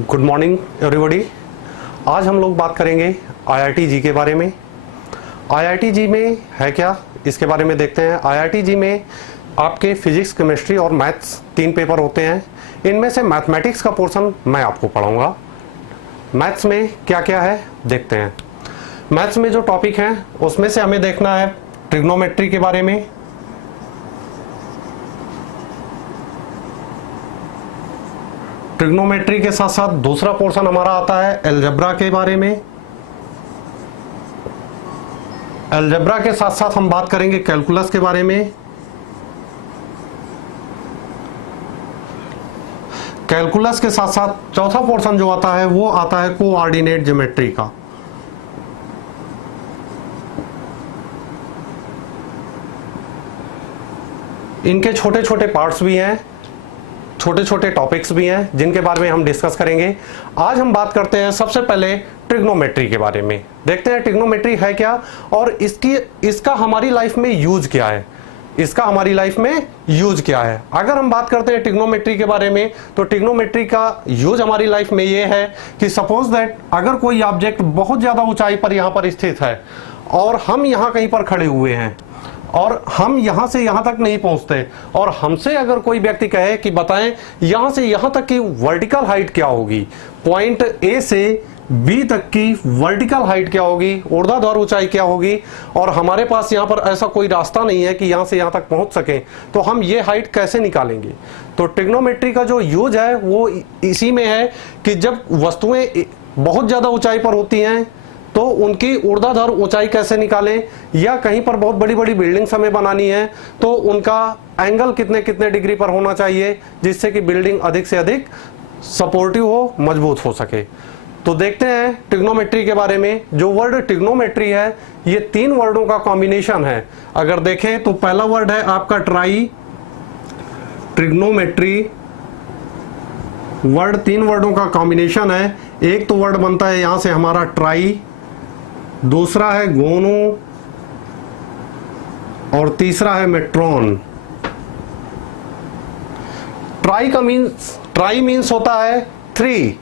Good morning everybody. आज हम लोग बात करेंगे आईआईटी जी के बारे में। आईआईटी जी में है क्या, इसके बारे में देखते हैं। आईआईटी जी में आपके फिजिक्स, केमिस्ट्री और मैथ्स 3 पेपर होते हैं। इनमें से मैथमेटिक्स का पोर्शन मैं आपको पढ़ाऊंगा। मैथ्स में क्या क्या है देखते हैं। मैथ्स में जो टॉपिक हैं उसमें से हमें देखना है ट्रिग्नोमेट्री के बारे में, ट्रिग्नोमेट्री के साथ साथ दूसरा पोर्शन हमारा आता है अलजेब्रा के बारे में। अलजेब्रा के साथ साथ हम बात करेंगे कैलकुलस के बारे में। कैलकुलस के साथ साथ चौथा पोर्शन जो आता है वो आता है कोऑर्डिनेट ज्योमेट्री का। इनके छोटे छोटे पार्ट्स भी हैं, छोटे छोटे टॉपिक्स भी हैं जिनके बारे में हम डिस्कस करेंगे। आज हम बात करते हैं सबसे पहले ट्रिग्नोमेट्री के बारे में। देखते हैं ट्रिग्नोमेट्री है क्या और इसका हमारी लाइफ में यूज क्या है। इसका हमारी लाइफ में यूज क्या है। अगर हम बात करते हैं ट्रिग्नोमेट्री के बारे में तो ट्रिग्नोमेट्री का यूज हमारी लाइफ में ये है कि सपोज दैट अगर कोई ऑब्जेक्ट बहुत ज्यादा ऊंचाई पर यहां पर स्थित है और हम यहां कहीं पर खड़े हुए हैं और हम यहां से यहां तक नहीं पहुंचते, और हमसे अगर कोई व्यक्ति कहे कि बताएं यहां से यहां तक की वर्टिकल हाइट क्या होगी, पॉइंट ए से बी तक की वर्टिकल हाइट क्या होगी, ऊर्ध्वाधर ऊंचाई क्या होगी, और हमारे पास यहां पर ऐसा कोई रास्ता नहीं है कि यहां से यहां तक पहुंच सके, तो हम ये हाइट कैसे निकालेंगे। तो ट्रिग्नोमेट्री का जो यूज है वो इसी में है कि जब वस्तुएं बहुत ज्यादा ऊंचाई पर होती हैं तो उनकी ऊर्ध्वाधर ऊंचाई कैसे निकालें, या कहीं पर बहुत बड़ी बड़ी बिल्डिंग्स हमें बनानी है तो उनका एंगल कितने कितने डिग्री पर होना चाहिए जिससे कि बिल्डिंग अधिक से अधिक सपोर्टिव हो, मजबूत हो सके। तो देखते हैं ट्रिग्नोमेट्री के बारे में। जो वर्ड ट्रिग्नोमेट्री है ये 3 वर्डों का कॉम्बिनेशन है। अगर देखें तो पहला वर्ड है आपका ट्राई, ट्रिग्नोमेट्री वर्ड 3 वर्डों का कॉम्बिनेशन है। एक तो वर्ड बनता है यहां से हमारा ट्राई, दूसरा है गोनो और तीसरा है मेट्रॉन। ट्राई मीन्स होता है 3,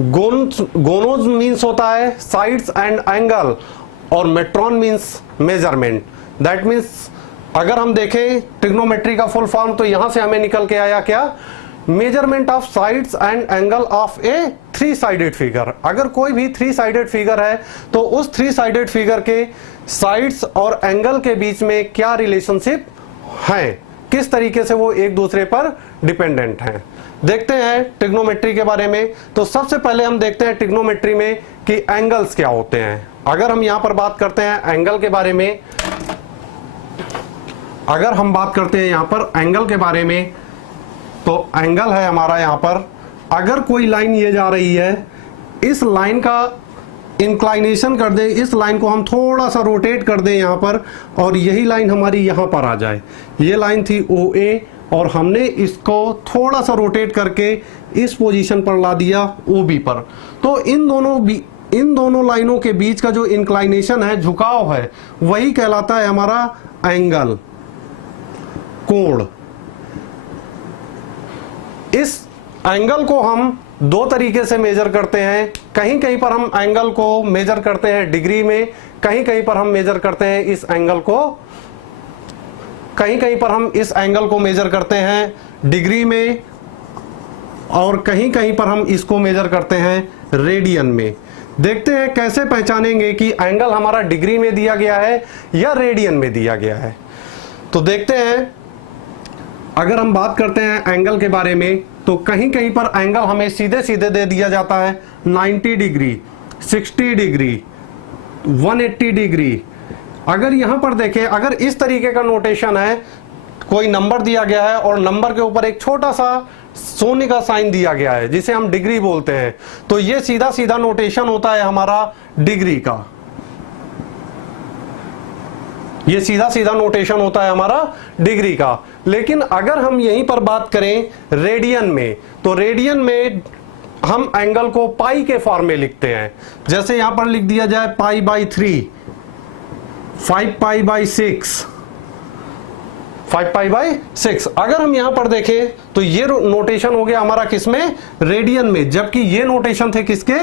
गोनोज मीन्स होता है साइड्स एंड एंगल, और मेट्रॉन मीन्स मेजरमेंट। दैट मीन्स अगर हम देखें ट्रिग्नोमेट्री का फुल फॉर्म तो यहां से हमें निकल के आया क्या, measurement of sides and angle of A 3 sided figure. अगर कोई भी 3 साइडेड फिगर है तो उस 3 साइडेड फिगर के साइड्स और एंगल के बीच में क्या रिलेशनशिप है, किस तरीके से वो एक दूसरे पर डिपेंडेंट हैं। देखते हैं ट्रिग्नोमेट्री के बारे में। तो सबसे पहले हम देखते हैं ट्रिग्नोमेट्री में कि एंगल्स क्या होते हैं। अगर हम यहां पर बात करते हैं एंगल के बारे में, अगर हम बात करते हैं यहां पर एंगल के बारे में तो एंगल है हमारा यहां पर, अगर कोई लाइन ये जा रही है, इस लाइन का इंक्लाइनेशन कर दें, इस लाइन को हम थोड़ा सा रोटेट कर दें यहां पर, और यही लाइन हमारी यहां पर आ जाए। ये लाइन थी OA और हमने इसको थोड़ा सा रोटेट करके इस पोजीशन पर ला दिया OB पर। तो इन दोनों लाइनों के बीच का जो इंक्लाइनेशन है, झुकाव है, वही कहलाता है हमारा एंगल, कोण। इस एंगल को हम 2 तरीके से मेजर करते हैं। कहीं कहीं पर हम एंगल को मेजर करते हैं डिग्री में, कहीं कहीं पर हम मेजर करते हैं इस एंगल को, कहीं कहीं पर हम इस एंगल को मेजर करते हैं डिग्री में, और कहीं कहीं पर हम इसको मेजर करते हैं रेडियन में। देखते हैं कैसे पहचानेंगे कि एंगल हमारा डिग्री में दिया गया है या रेडियन में दिया गया है। तो देखते हैं, अगर हम बात करते हैं एंगल के बारे में तो कहीं कहीं पर एंगल हमें सीधे सीधे दे दिया जाता है 90 डिग्री, 60 डिग्री, 180 डिग्री। अगर यहां पर देखें, अगर इस तरीके का नोटेशन है, कोई नंबर दिया गया है और नंबर के ऊपर एक छोटा सा सोने का साइन दिया गया है जिसे हम डिग्री बोलते हैं, तो ये सीधा सीधा नोटेशन होता है हमारा डिग्री का। ये सीधा सीधा नोटेशन होता है हमारा डिग्री का। लेकिन अगर हम यहीं पर बात करें रेडियन में, तो रेडियन में हम एंगल को पाई के फॉर्म में लिखते हैं। जैसे यहां पर लिख दिया जाए π/3, 5π/6, 5π/6। अगर हम यहां पर देखें तो ये नोटेशन हो गया हमारा किसमें, रेडियन में, जबकि ये नोटेशन थे किसके,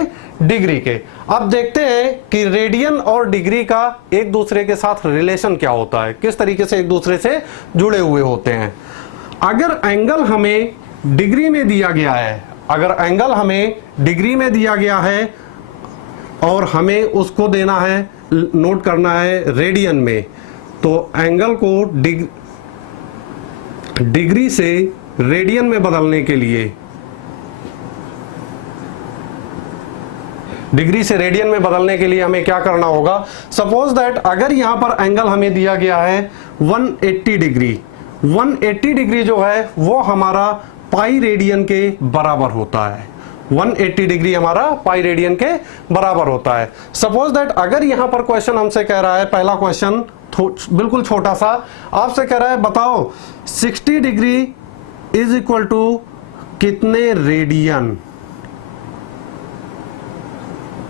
डिग्री के। अब देखते हैं कि रेडियन और डिग्री का एक दूसरे के साथ रिलेशन क्या होता है, किस तरीके से एक दूसरे से जुड़े हुए होते हैं। अगर एंगल हमें डिग्री में दिया गया है, अगर एंगल हमें डिग्री में दिया गया है और हमें उसको देना है, नोट करना है रेडियन में, तो एंगल को डिग्री से रेडियन में बदलने के लिए, डिग्री से रेडियन में बदलने के लिए हमें क्या करना होगा। सपोज दैट अगर यहां पर एंगल हमें दिया गया है 180 डिग्री, 180 डिग्री जो है वो हमारा पाई रेडियन के बराबर होता है, 180 डिग्री हमारा पाई रेडियन के बराबर होता है। सपोज दैट अगर यहां पर क्वेश्चन हमसे कह रहा है, पहला क्वेश्चन बिल्कुल छोटा सा, आपसे कह रहा है बताओ 60 डिग्री इज इक्वल टू कितने रेडियन,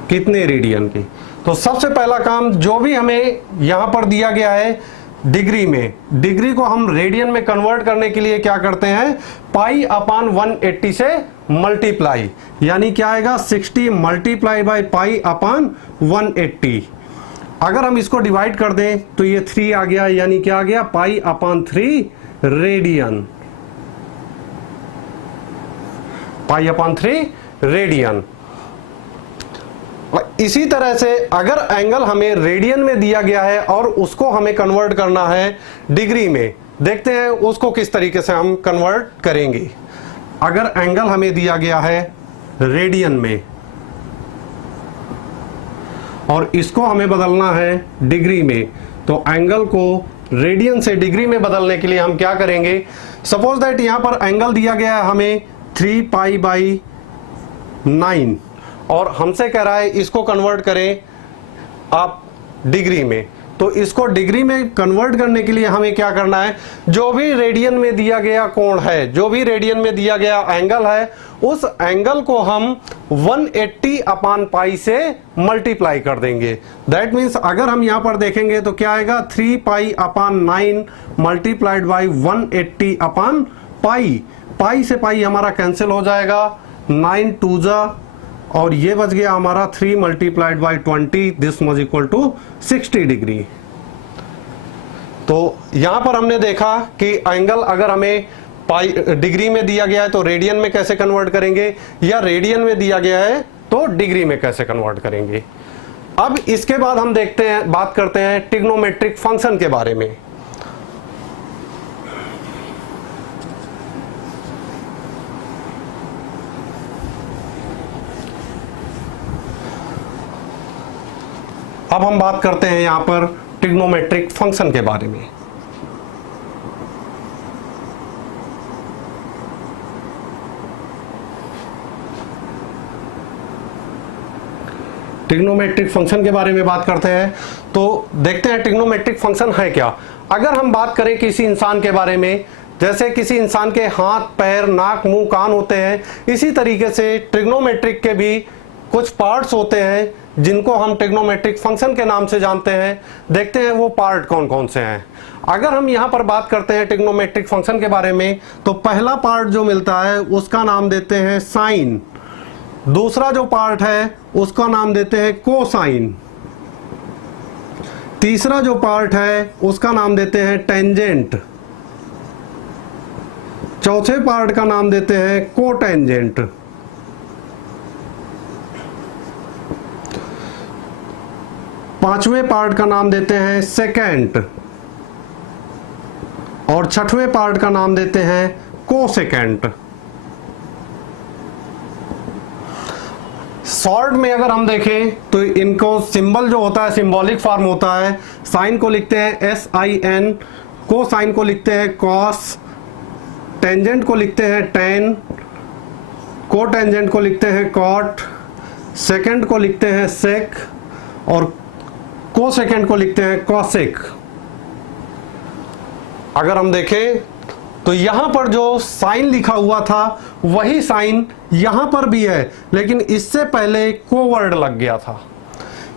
कितने रेडियन की। तो सबसे पहला काम, जो भी हमें यहां पर दिया गया है डिग्री में, डिग्री को हम रेडियन में कन्वर्ट करने के लिए क्या करते हैं, पाई अपान 180 से मल्टीप्लाई, यानी क्या आएगा 60 मल्टीप्लाई बाय पाई अपान 180। अगर हम इसको डिवाइड कर दें तो ये 3 आ गया, यानी क्या आ गया, पाई अपान 3 रेडियन, पाई अपान 3 रेडियन। इसी तरह से अगर एंगल हमें रेडियन में दिया गया है और उसको हमें कन्वर्ट करना है डिग्री में, देखते हैं उसको किस तरीके से हम कन्वर्ट करेंगे। अगर एंगल हमें दिया गया है रेडियन में और इसको हमें बदलना है डिग्री में, तो एंगल को रेडियन से डिग्री में बदलने के लिए हम क्या करेंगे। सपोज दैट यहां पर एंगल दिया गया है हमें 3π/9 और हमसे कह रहा है इसको कन्वर्ट करें आप डिग्री में, तो इसको डिग्री में कन्वर्ट करने के लिए हमें क्या करना है, जो भी रेडियन में दिया गया कोण है, जो भी रेडियन में दिया गया एंगल है, उस एंगल को हम 180 अपान पाई से मल्टीप्लाई कर देंगे। दैट मीन्स अगर हम यहां पर देखेंगे तो क्या आएगा, 3π/9 मल्टीप्लाइड बाई 180 अपान पाई, पाई से पाई हमारा कैंसिल हो जाएगा, 9 2 जा, और ये बच गया हमारा 3 multiplied by 20, this was equal to 60 degree. तो यहां पर हमने देखा कि एंगल अगर हमें पाई डिग्री में दिया गया है तो रेडियन में कैसे कन्वर्ट करेंगे, या रेडियन में दिया गया है तो डिग्री में कैसे कन्वर्ट करेंगे। अब इसके बाद हम देखते हैं, बात करते हैं ट्रिग्नोमेट्रिक फंक्शन के बारे में। अब हम बात करते हैं यहां पर ट्रिग्नोमेट्रिक फंक्शन के बारे में। ट्रिग्नोमेट्रिक फंक्शन के बारे में बात करते हैं तो देखते हैं ट्रिग्नोमेट्रिक फंक्शन है क्या। अगर हम बात करें किसी इंसान के बारे में, जैसे किसी इंसान के हाथ पैर नाक मुंह कान होते हैं, इसी तरीके से ट्रिग्नोमेट्रिक के भी कुछ पार्ट्स होते हैं जिनको हम ट्रिग्नोमेट्रिक फंक्शन के नाम से जानते हैं। देखते हैं वो पार्ट कौन कौन से हैं। अगर हम यहां पर बात करते हैं ट्रिग्नोमेट्रिक फंक्शन के बारे में, तो पहला पार्ट जो मिलता है उसका नाम देते हैं साइन, दूसरा जो पार्ट है उसका नाम देते हैं कोसाइन, तीसरा जो पार्ट है उसका नाम देते हैं टेंजेंट, चौथे पार्ट का नाम देते हैं कोटेंजेंट, पांचवें पार्ट का नाम देते हैं सेकेंट, और छठवें पार्ट का नाम देते हैं कोसेकेंट। शॉर्ट में अगर हम देखें तो इनको सिंबल जो होता है सिंबॉलिक फॉर्म होता है। साइन को लिखते हैं SIN, कोसाइन को लिखते हैं कॉस, टेंजेंट को लिखते हैं टेन, कोटेंजेंट को लिखते हैं कॉट, सेकेंड को लिखते हैं सेक, और कोसेकेंड को लिखते हैं कॉसेक। अगर हम देखें तो यहां पर जो साइन लिखा हुआ था वही साइन यहां पर भी है, लेकिन इससे पहले को वर्ड लग गया था।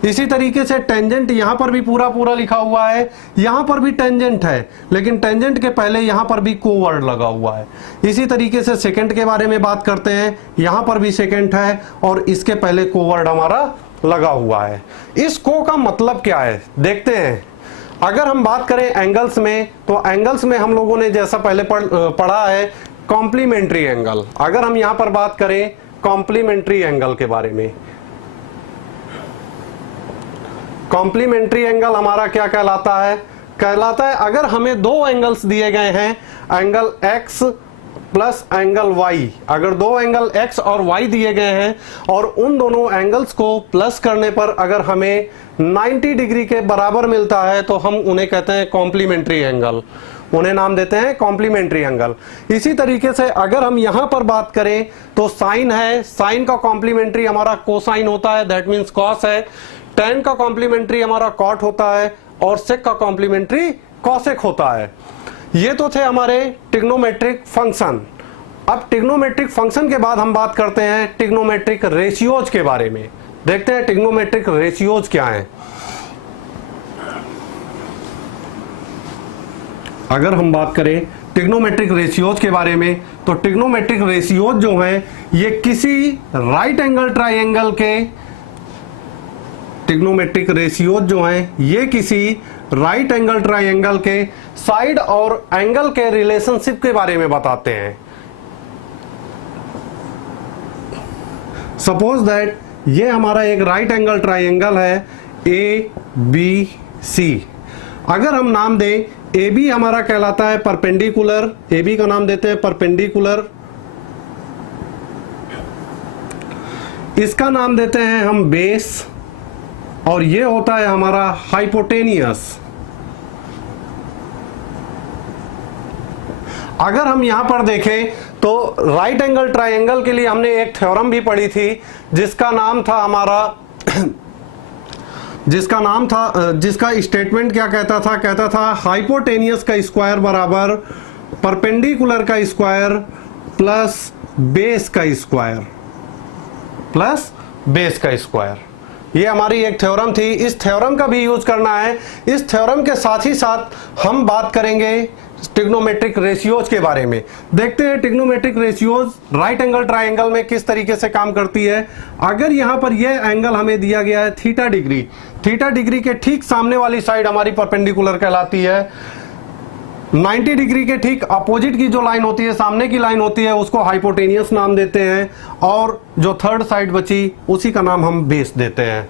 इसी तरीके से टेंजेंट यहां पर भी पूरा पूरा लिखा हुआ है, यहां पर भी टेंजेंट है, लेकिन टेंजेंट के पहले यहां पर भी कोवर्ड लगा हुआ है। इसी तरीके से सेकेंड के बारे में बात करते हैं, यहां पर भी सेकेंड है और इसके पहले कोवर्ड हमारा लगा हुआ है। इस को का मतलब क्या है देखते हैं। अगर हम बात करें एंगल्स में, तो एंगल्स में हम लोगों ने जैसा पहले पढ़ा है कॉम्प्लीमेंट्री एंगल। अगर हम यहां पर बात करें कॉम्प्लीमेंट्री एंगल के बारे में, कॉम्प्लीमेंट्री एंगल हमारा क्या कहलाता है? कहलाता है अगर हमें दो एंगल्स दिए गए हैं, angle x plus angle y, अगर दो एंगल x और y दिए गए हैं और उन दोनों एंगल्स को प्लस करने पर अगर हमें 90 डिग्री के बराबर मिलता है तो हम उन्हें कहते हैं कॉम्प्लीमेंट्री एंगल, उन्हें नाम देते हैं कॉम्प्लीमेंट्री एंगल। इसी तरीके से अगर हम यहां पर बात करें तो साइन है, साइन का कॉम्प्लीमेंट्री हमारा कोसाइन होता है, दैट मींस कॉस है। tan का कॉम्प्लीमेंट्री हमारा कॉट होता है और sec का कॉम्प्लीमेंट्री कॉसेक होता है। ये तो थे हमारे ट्रिग्नोमेट्रिक फंक्शन। अब ट्रिग्नोमेट्रिक फंक्शन के बाद हम बात करते हैं ट्रिग्नोमेट्रिक रेशियोज के बारे में। देखते हैं ट्रिग्नोमेट्रिक रेशियोज क्या हैं। अगर हम बात करें ट्रिग्नोमेट्रिक रेशियोज के बारे में, तो ट्रिग्नोमेट्रिक रेशियोज जो हैं ये किसी राइट एंगल ट्राइंगल के, ट्रिग्नोमेट्रिक रेशियोज जो हैं ये किसी राइट एंगल ट्राइंगल के साइड और एंगल के रिलेशनशिप के बारे में बताते हैं। सपोज दैट ये हमारा एक राइट एंगल ट्राइंगल है ए बी सी। अगर हम नाम दें ए बी हमारा कहलाता है परपेंडिकुलर, ए बी का नाम देते हैं परपेंडिकुलर, इसका नाम देते हैं हम बेस, और ये होता है हमारा हाइपोटेनियस। अगर हम यहां पर देखें तो राइट एंगल ट्राइंगल के लिए हमने एक थ्योरम भी पढ़ी थी जिसका नाम था हमारा जिसका स्टेटमेंट क्या कहता था? कहता था हाइपोटेनियस का स्क्वायर बराबर परपेंडिकुलर का स्क्वायर प्लस बेस का स्क्वायर, प्लस बेस का स्क्वायर। ये हमारी एक थ्योरम थी, इस थ्योरम का भी यूज करना है। इस थ्योरम के साथ ही साथ हम बात करेंगे ट्रिग्नोमेट्रिक रेशियोज के बारे में। देखते हैं trigonometric ratios right angle triangle में किस तरीके से काम करती है। अगर यहां पर यह एंगल हमें दिया गया है थीटा डिग्री, थीटा डिग्री के ठीक सामने वाली साइड हमारी परपेंडिकुलर कहलाती है। 90 डिग्री के ठीक अपोजिट की जो लाइन होती है, सामने की लाइन होती है, उसको हाइपोटेनियस नाम देते हैं, और जो थर्ड साइड बची उसी का नाम हम बेस देते हैं।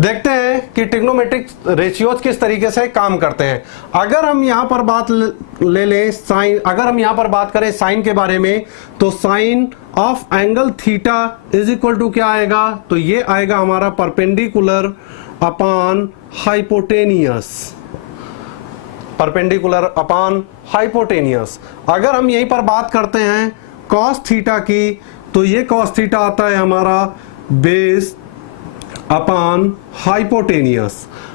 देखते हैं कि ट्रिग्नोमेट्रिक रेशियोज किस तरीके से काम करते हैं। अगर हम यहां पर बात ले लें साइन, अगर हम यहां पर बात करें साइन के बारे में, तो sine of angle theta is equal to क्या आएगा? तो ये आएगा हमारा perpendicular upon hypotenuse, perpendicular upon hypotenuse. अगर हम यहीं पर बात करते हैं कॉस थीटा की, तो ये कॉस थीटा आता है हमारा बेस अपॉन हाइपोटेनियस।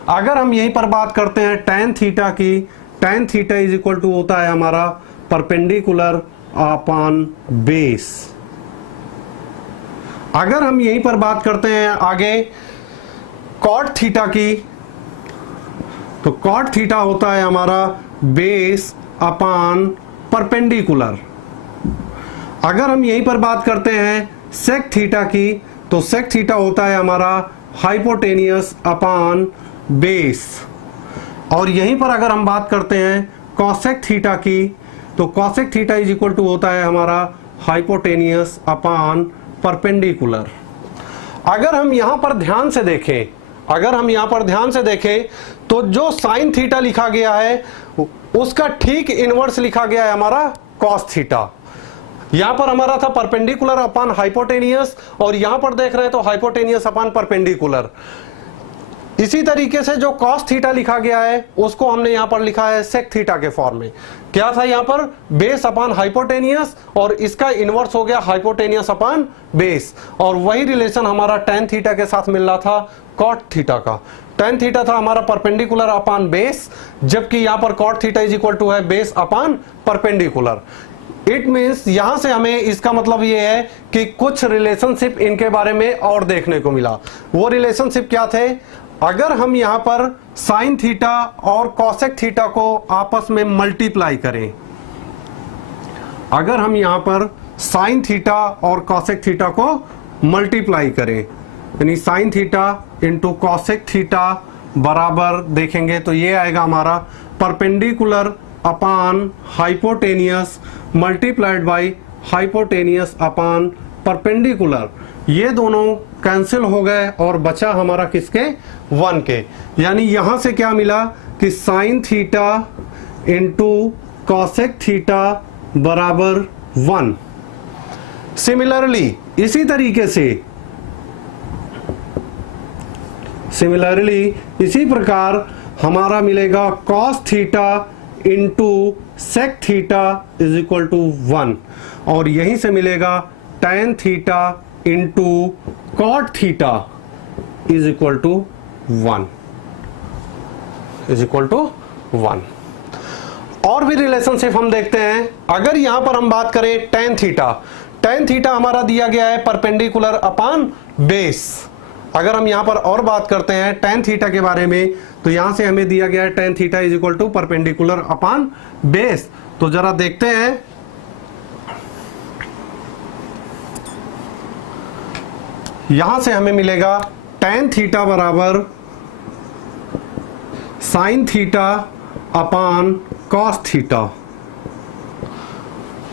अगर हम यहीं पर बात करते हैं टैन थीटा की, tan theta is equal to होता है हमारा परपेंडिकुलर अपॉन बेस। अगर हम यहीं पर बात करते हैं आगे कॉट थीटा की, तो कॉट थीटा होता है हमारा बेस अपॉन परपेंडिकुलर। अगर हम यहीं पर बात करते हैं सेक थीटा की, तो सेक थीटा होता है हमारा हाइपोटेनियस अपॉन बेस। और यहीं पर अगर हम बात करते हैं कॉसेक थीटा की, तो cosec theta is equal to होता है हमारा हाइपोटेनियस अपॉन परपेंडिकुलर। अगर हम यहां पर ध्यान से देखें, अगर हम यहां पर ध्यान से देखें तो जो साइन थीटा लिखा गया है उसका ठीक इनवर्स लिखा गया है हमारा कॉस थीटा। यहां पर हमारा था परपेंडिकुलर अपॉन हाइपोटेनियस, और यहां पर देख रहे हैं तो हाइपोटेनियस अपॉन परपेंडिकुलर। इसी तरीके से जो कॉस थीटा लिखा गया है उसको हमने यहां पर लिखा है सेक थीटा के फॉर्म में। क्या था यहां पर? बेस अपॉन हाइपोटेनियस, और इसका इनवर्स हो गया हाइपोटेनियस अपॉन बेस। और वही रिलेशन हमारा टैन थीटा के साथ मिल रहा था कॉट थीटा का। टैन थीटा था हमारा परपेंडिकुलर अपॉन बेस, जबकि यहां पर cot theta is equal to है base upon perpendicular. It means यहां से हमें इसका मतलब ये है कि कुछ रिलेशनशिप इनके बारे में और देखने को मिला। वो रिलेशनशिप क्या थे? अगर हम यहां पर साइन थीटा और कॉसेक थीटा को आपस में मल्टीप्लाई करें, अगर हम यहां पर साइन थीटा और कॉसेक थीटा को मल्टीप्लाई करें, यानी sine theta into cosec theta बराबर देखेंगे तो ये आएगा हमारा perpendicular upon hypotenuse multiplied by hypotenuse upon perpendicular. ये दोनों कैंसिल हो गए और बचा हमारा किसके, 1 के। यानी यहां से क्या मिला कि sine theta into cosec theta बराबर 1। सिमिलरली इसी तरीके से इसी प्रकार हमारा मिलेगा cos theta into sec theta is equal to 1, और यहीं से मिलेगा tan theta into cot theta is equal to 1, और भी रिलेशनशिप हम देखते हैं। अगर यहां पर हम बात करें tan थीटा हमारा दिया गया है परपेंडिकुलर अपान बेस। अगर हम यहां पर और बात करते हैं tan थीटा के बारे में, तो यहां से हमें दिया गया है tan theta is equal to perpendicular upon base. तो जरा देखते हैं, यहां से हमें मिलेगा tan थीटा बराबर sine theta upon cos theta.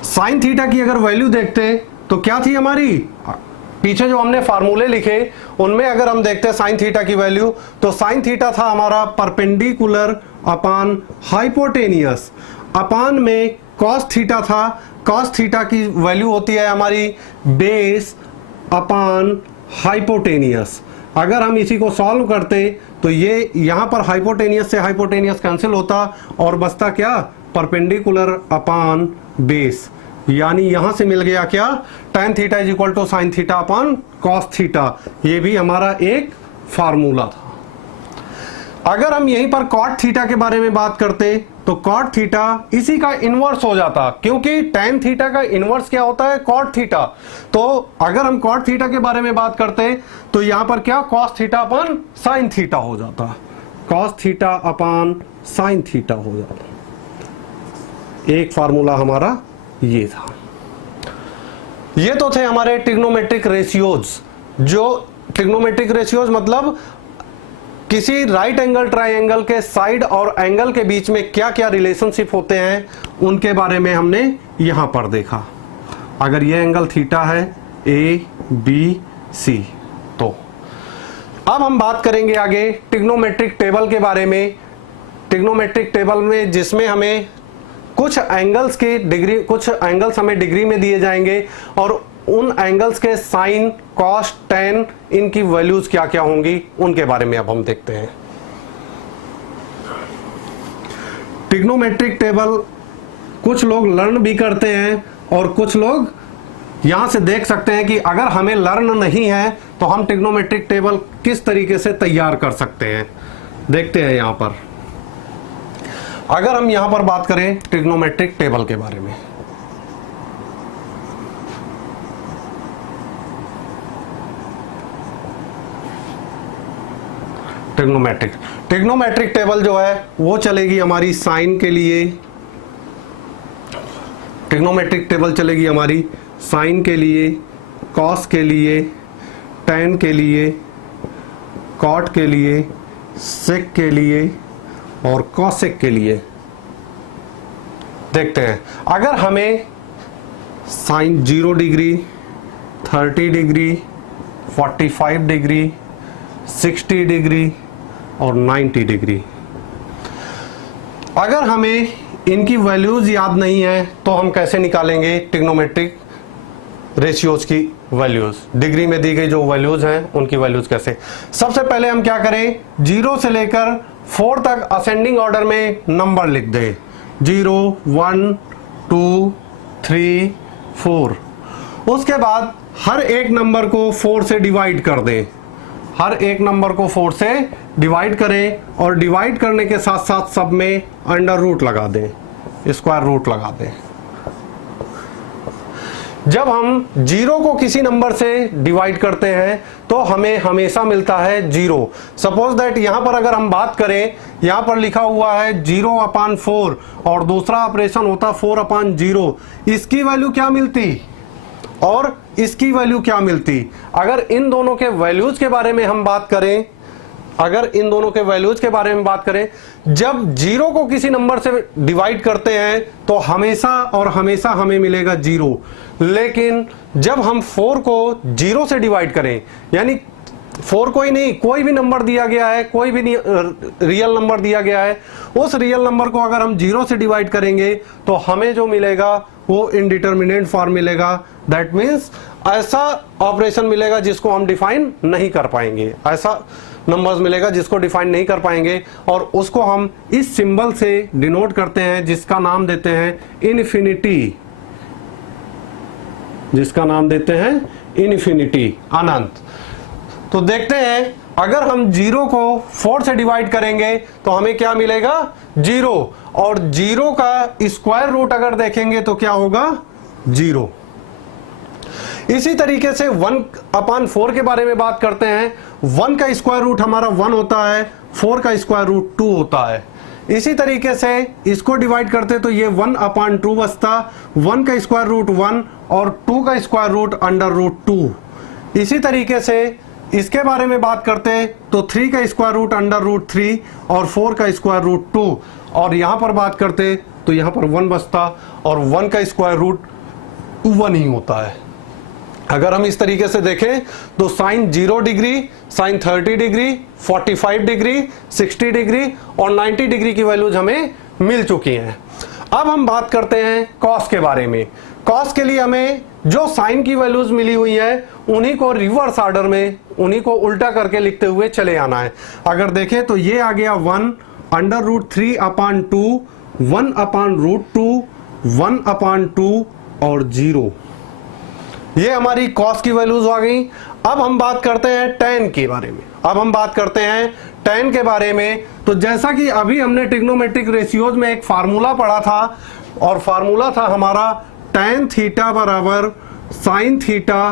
Sine theta की अगर वैल्यू देखते तो क्या थी हमारी, पीछे जो हमने फार्मूले लिखे उनमें अगर हम देखते हैं साइन थीटा की वैल्यू, तो साइन थीटा था हमारा परपेंडिकुलर अपान हाइपोटेनियस, अपान में कॉस थीटा था, कॉस थीटा की वैल्यू होती है हमारी बेस अपान हाइपोटेनियस। अगर हम इसी को सॉल्व करते तो ये यहां पर हाइपोटेनियस से हाइपोटेनियस कैंसिल होता और बचता क्या, परपेंडिकुलर अपान बेस। यानी यहां से मिल गया क्या, tan theta is equal to sine theta upon cos theta. ये भी हमारा एक फार्मूला था। अगर हम यहीं पर कॉट थीटा के बारे में बात करते तो कॉट थीटा इसी का इनवर्स हो जाता, क्योंकि tan थीटा का इनवर्स क्या होता है, कॉट थीटा। तो अगर हम कॉट थीटा के बारे में बात करते तो यहां पर क्या, cos theta upon sine theta हो जाता, cos theta upon sine theta हो जाता। एक फार्मूला हमारा ये था। ये तो थे हमारे ट्रिग्नोमेट्रिक रेशियोज। जो ट्रिग्नोमेट्रिक रेशियोज मतलब किसी राइट एंगल ट्राइंगल के साइड और एंगल के बीच में क्या क्या रिलेशनशिप होते हैं उनके बारे में हमने यहां पर देखा। अगर ये एंगल थीटा है ABC, तो अब हम बात करेंगे आगे ट्रिग्नोमेट्रिक टेबल के बारे में। ट्रिग्नोमेट्रिक टेबल में जिसमें हमें कुछ एंगल्स की डिग्री, कुछ एंगल्स हमें डिग्री में दिए जाएंगे और उन एंगल्स के साइन, कॉस, टेन, इनकी वैल्यूज क्या क्या होंगी उनके बारे में अब हम देखते हैं। ट्रिग्नोमेट्रिक टेबल कुछ लोग लर्न भी करते हैं और कुछ लोग यहां से देख सकते हैं कि अगर हमें लर्न नहीं है तो हम ट्रिग्नोमेट्रिक टेबल किस तरीके से तैयार कर सकते हैं, देखते हैं यहां पर। अगर हम यहां पर बात करें ट्रिग्नोमेट्रिक टेबल के बारे में, ट्रिग्नोमेट्रिक टेबल जो है वो चलेगी हमारी साइन के लिए, ट्रिग्नोमेट्रिक टेबल चलेगी हमारी साइन के लिए, कॉस के लिए, टेन के लिए, कॉट के लिए, सेक के लिए और कॉसेक के लिए। देखते हैं, अगर हमें sine 0 degree, 30 degree, 45 degree, 60 degree और 90 डिग्री, अगर हमें इनकी वैल्यूज याद नहीं है तो हम कैसे निकालेंगे ट्रिग्नोमेट्रिक रेशियोज की वैल्यूज, डिग्री में दी गई जो वैल्यूज हैं उनकी वैल्यूज कैसे। सबसे पहले हम क्या करें, 0 से लेकर 4 तक असेंडिंग ऑर्डर में नंबर लिख दें, 0, 1, 2, 3, 4। उसके बाद हर एक नंबर को 4 से डिवाइड कर दें, हर एक नंबर को 4 से डिवाइड करें और डिवाइड करने के साथ साथ सब में अंडर रूट लगा दें, स्क्वायर रूट लगा दें। जब हम जीरो को किसी नंबर से डिवाइड करते हैं तो हमें हमेशा मिलता है जीरो। सपोज दैट यहां पर अगर हम बात करें, यहां पर लिखा हुआ है 0/4 और दूसरा ऑपरेशन होता 4/0, इसकी वैल्यू क्या मिलती और इसकी वैल्यू क्या मिलती? अगर इन दोनों के वैल्यूज के बारे में हम बात करें, जब जीरो को किसी नंबर से डिवाइड करते हैं तो हमेशा और हमेशा हमें मिलेगा जीरो। लेकिन जब हम 4 को जीरो से डिवाइड करें, यानी 4 को ही नहीं, कोई भी नंबर दिया गया है, कोई भी रियल नंबर दिया गया है, उस रियल नंबर को अगर हम जीरो से डिवाइड करेंगे तो हमें जो मिलेगा वो इनडिटर्मिनेट फॉर्म मिलेगा। दैट मीन्स ऐसा ऑपरेशन मिलेगा जिसको हम डिफाइन नहीं कर पाएंगे, ऐसा नंबर्स मिलेगा जिसको डिफाइन नहीं कर पाएंगे, और उसको हम इस सिंबल से डिनोट करते हैं जिसका नाम देते हैं इन्फिनिटी, अनंत। तो देखते हैं, अगर हम जीरो को 4 से डिवाइड करेंगे तो हमें क्या मिलेगा? जीरो, और जीरो का स्क्वायर रूट अगर देखेंगे तो क्या होगा? जीरो। इसी तरीके से 1/4 के बारे में बात करते हैं। 1 का स्क्वायर रूट हमारा 1 होता है, 4 का स्क्वायर रूट 2 होता है। इसी तरीके से इसको डिवाइड करते तो ये 1/2 बचता, 1 का स्क्वायर रूट 1 और 2 का स्क्वायर रूट √2। इसी तरीके से इसके बारे में बात करते तो 3 का स्क्वायर रूट √3 और 4 का स्क्वायर रूट 2, और यहां पर बात करते तो यहां पर 1 बचता और 1 का स्क्वायर रूट 1 ही होता है। अगर हम इस तरीके से देखें तो sine 0 degree, sine 30 degree, 45 degree, 60 degree और 90 डिग्री की वैल्यूज हमें मिल चुकी हैं। अब हम बात करते हैं कॉस के बारे में। कॉस के लिए हमें जो साइन की वैल्यूज मिली हुई है उन्हीं को रिवर्स ऑर्डर में, उन्हीं को उल्टा करके लिखते हुए चले आना है। अगर देखें तो ये आ गया 1 √3/2, 1/√2, 1/2 और 0। ये हमारी कॉस की वैल्यूज आ गई। अब हम बात करते हैं tan के बारे में। तो जैसा कि अभी हमने ट्रिग्नोमेट्रिक रेशियोज में एक फार्मूला पढ़ा था, और फार्मूला था हमारा tan थीटा बराबर sin theta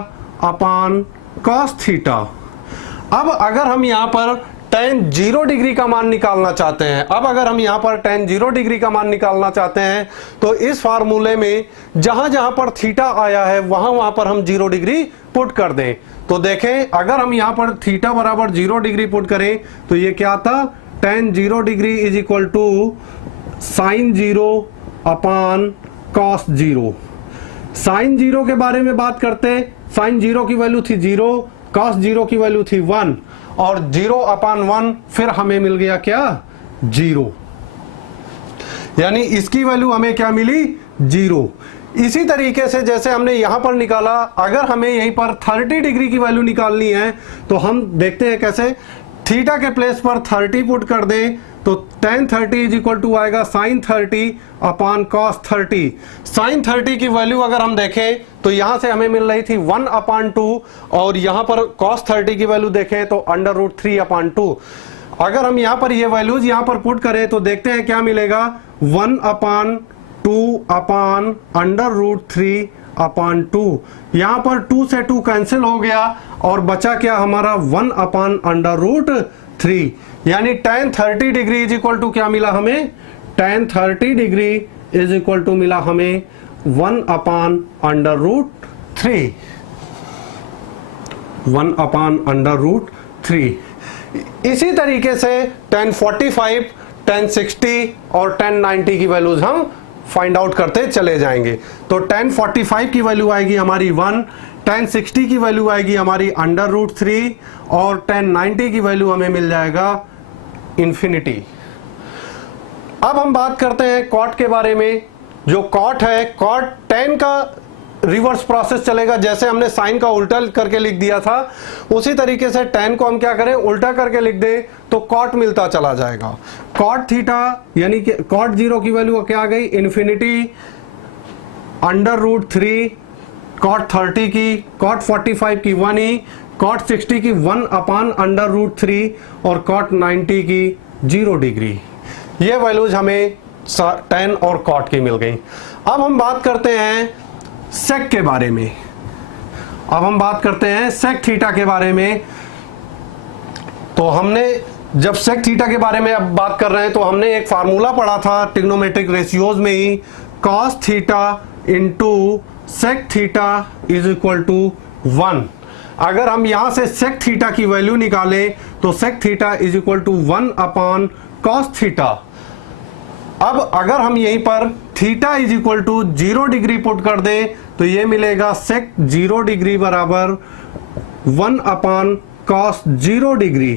upon cos theta. अब अगर हम यहां पर tan 0 डिग्री का मान निकालना चाहते हैं, तो इस फार्मूले में जहां जहां पर थीटा आया है वहां पर हम 0 डिग्री पुट कर दें। तो देखें, अगर हम यहां पर थीटा बराबर 0 डिग्री पुट करें तो ये क्या था? tan 0 degree is equal to sin 0 upon cos 0। sin 0 के बारे में बात करते, sin 0 की वैल्यू थी 0, cos 0 की वैल्यू थी 1, और 0/1 फिर हमें मिल गया क्या? 0। यानी इसकी वैल्यू हमें क्या मिली? 0। इसी तरीके से जैसे हमने यहां पर निकाला, अगर हमें यहीं पर 30 डिग्री की वैल्यू निकालनी है तो हम देखते हैं कैसे। थीटा के प्लेस पर 30 पुट कर दें तो tan 30 इज इक्वल टू आएगा sin 30 अपान cos 30। sin 30 की वैल्यू अगर हम देखें तो यहां से हमें मिल रही थी 1/2, और यहां पर cos 30 की वैल्यू देखें तो √3/2। अगर हम यहां पर ये वैल्यूज यहां पर पुट करें तो देखते हैं क्या मिलेगा? 1/2 अपान √3/2। यहां पर 2 से 2 कैंसिल हो गया और बचा क्या हमारा? 1/√3। यानी tan 30 degree is equal to क्या मिला हमें? tan 30 degree is equal to मिला हमें 1/√3। 1/√3। इसी तरीके से tan 45, tan 60 और tan 90 की वैल्यूज हम फाइंड आउट करते चले जाएंगे। तो tan 45 की वैल्यू आएगी हमारी 1, tan 60 की वैल्यू आएगी हमारी √3, और tan 90 की वैल्यू हमें मिल जाएगा इंफिनिटी। अब हम बात करते हैं कॉट के बारे में। जो कॉट है, कॉट tan का रिवर्स प्रोसेस चलेगा। जैसे हमने साइन का उल्टा करके लिख दिया था, उसी तरीके से tan को हम क्या करें? उल्टा करके लिख दें तो कॉट मिलता चला जाएगा। कॉट थीटा यानी कि कॉट 0 की वैल्यू क्या आ गई? इंफिनिटी, √3, कॉट 30 की, कॉट 45 की 1 ही, कॉट 60 की 1/√3 और कॉट 90 की 0 डिग्री। ये वैल्यूज हमें tan और कॉट की मिल गई। अब हम बात करते हैं सेक के बारे में। अब हम बात करते हैं सेक थीटा के बारे में। तो हमने जब सेक थीटा के बारे में अब बात कर रहे हैं तो हमने एक फार्मूला पढ़ा था ट्रिग्नोमेट्रिक रेशियोज में ही, cos theta into sec theta is equal to 1। अगर हम यहां से सेक थीटा की वैल्यू निकालें तो sec theta is equal to 1 upon cos theta. अब अगर हम यहीं पर theta is equal to 0 degree put कर दें तो ये मिलेगा सेक 0 डिग्री बराबर 1 upon cos 0 degree,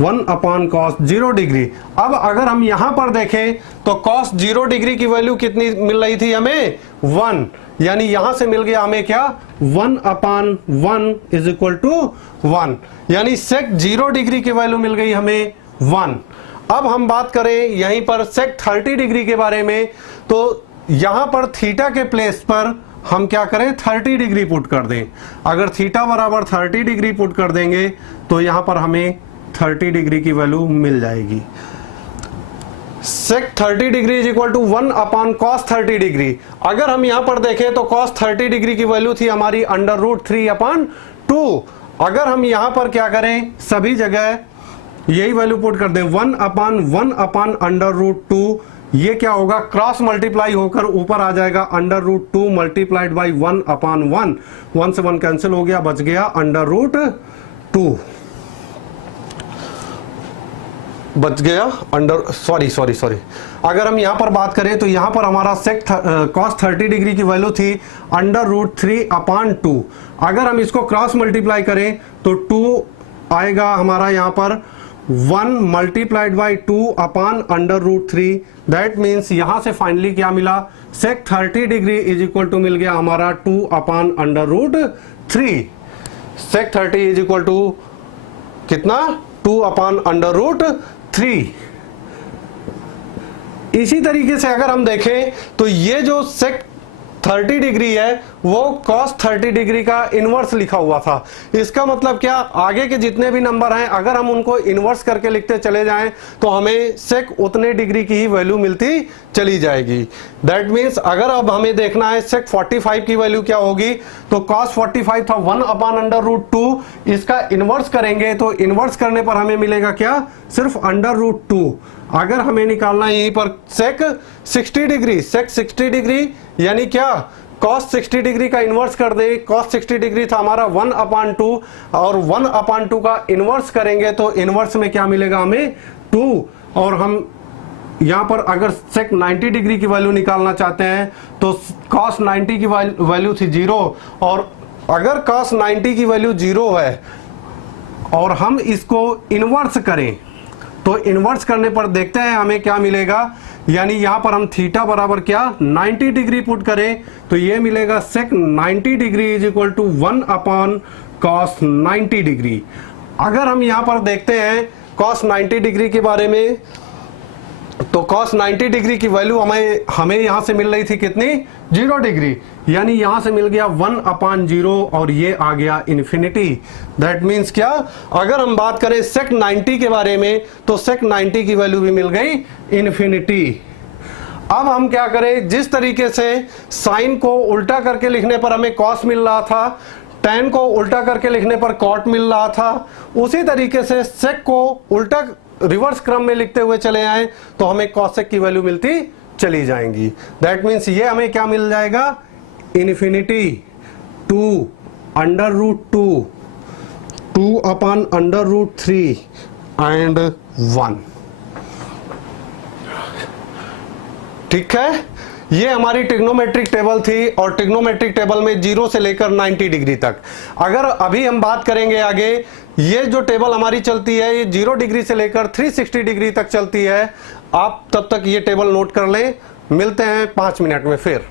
1 upon cos 0 degree. अब अगर हम यहां पर देखें तो कॉस 0 डिग्री की वैल्यू कितनी मिल रही थी हमें, 1, यानी यहां से मिल गया हमें क्या, 1 अपॉन 1 इज इक्वल टू 1, यानी सेक 0 डिग्री की वैल्यू मिल गई हमें 1। अब हम बात करें यहीं पर सेक 30 डिग्री के बारे में, तो यहां पर थीटा के प्लेस पर हम क्या करें, 30 डिग्री पुट कर दें। अगर थीटा बराबर 30 डिग्री पुट कर देंगे तो यहां पर हमें 30 डिग्री की वैल्यू मिल जाएगी। Sec 30 degree is equal to 1 upon cos 30 degree. अगर हम यहां पर देखें तो कॉस 30 डिग्री की वैल्यू थी हमारी अंडर रूट 3 अपॉन 2। अगर हम यहां पर क्या करें, सभी जगह यही वैल्यू पुट कर दें, 1 अपॉन अंडर रूट 2, ये क्या होगा, क्रॉस मल्टीप्लाई होकर ऊपर आ जाएगा under root 2 multiplied by 1 upon 1, 1 से 1 कैंसिल हो गया, बच गया अंडर रूट 2, बच गया अंडर, सॉरी। अगर हम यहां पर बात करें तो यहां पर हमारा सेक कॉस 30 डिग्री की वैल्यू थी अंडर रूट 3 अपॉन 2। अगर हम इसको क्रॉस मल्टीप्लाई करें तो 2 आएगा हमारा यहां पर 1 multiplied by 2 upon under root 3। That means यहां से फाइनली क्या मिला, sec 30 degree is equal to मिल गया हमारा 2 upon under root 3। Sec 30 is equal to कितना, 2 अपॉन अंडर रूट 3। इसी तरीके से अगर हम देखें तो ये जो सेक 30 डिग्री है वो cos 30 डिग्री का इनवर्स लिखा हुआ था। इसका मतलब क्या, आगे के जितने भी नंबर हैं अगर हम उनको इनवर्स करके लिखते चले जाएं तो हमें सेक उतने डिग्री की ही वैल्यू मिलती चली जाएगी। दैट मीन्स अगर अब हमें देखना है सेक 45 की वैल्यू क्या होगी, तो cos 45 था 1 अपॉन अंडर रूट 2, इसका इनवर्स करेंगे तो इनवर्स करने पर हमें मिलेगा क्या, सिर्फ अंडर रूट 2। अगर हमें निकालना है यहीं पर सेक 60 डिग्री, सेक 60 डिग्री यानी क्या, cos 60 डिग्री का इनवर्स कर दे। cos 60 डिग्री था हमारा 1 अपॉन 2 और 1 अपॉन 2 का इनवर्स करेंगे तो इनवर्स में क्या मिलेगा हमें, 2। और हम यहां पर अगर सेक 90 डिग्री की वैल्यू निकालना चाहते हैं तो cos 90 की वैल्यू थी 0, और अगर cos 90 की वैल्यू 0 है और हम इसको इनवर्स करें तो इनवर्स करने पर देखते हैं हमें क्या मिलेगा, यानी यहां पर हम थीटा बराबर क्या, 90 डिग्री पुट करें तो ये मिलेगा sec 90 degree is equal to 1 upon cos 90 degree. अगर हम यहां पर देखते हैं कॉस 90 डिग्री के बारे में, तो cos 90 डिग्री की वैल्यू हमें यहां से मिल रही थी कितनी, 0 डिग्री, यानी यहां से मिल गया 1 अपॉन 0 और ये आ गया इन्फिनिटी। दैट मीन्स क्या, अगर हम बात करें सेक 90 के बारे में तो सेक 90 की वैल्यू भी मिल गई इन्फिनिटी। अब हम क्या करें, जिस तरीके से साइन को उल्टा करके लिखने पर हमें कॉस मिल रहा था, tan को उल्टा करके लिखने पर कॉट मिल रहा था, उसी तरीके से सेक को उल्टा रिवर्स क्रम में लिखते हुए चले आए तो हमें कॉसेक की वैल्यू मिलती चली जाएंगी। दैट मीन्स ये हमें क्या मिल जाएगा, infinity 2 under root 2 upon under root 3 and 1। ठीक है, ये हमारी ट्रिग्नोमेट्रिक टेबल थी और ट्रिग्नोमेट्रिक टेबल में 0 से लेकर 90 डिग्री तक। अगर अभी हम बात करेंगे आगे, ये जो टेबल हमारी चलती है ये 0 डिग्री से लेकर 360 डिग्री तक चलती है। आप तब तक ये टेबल नोट कर लें, मिलते हैं 5 मिनट में फिर।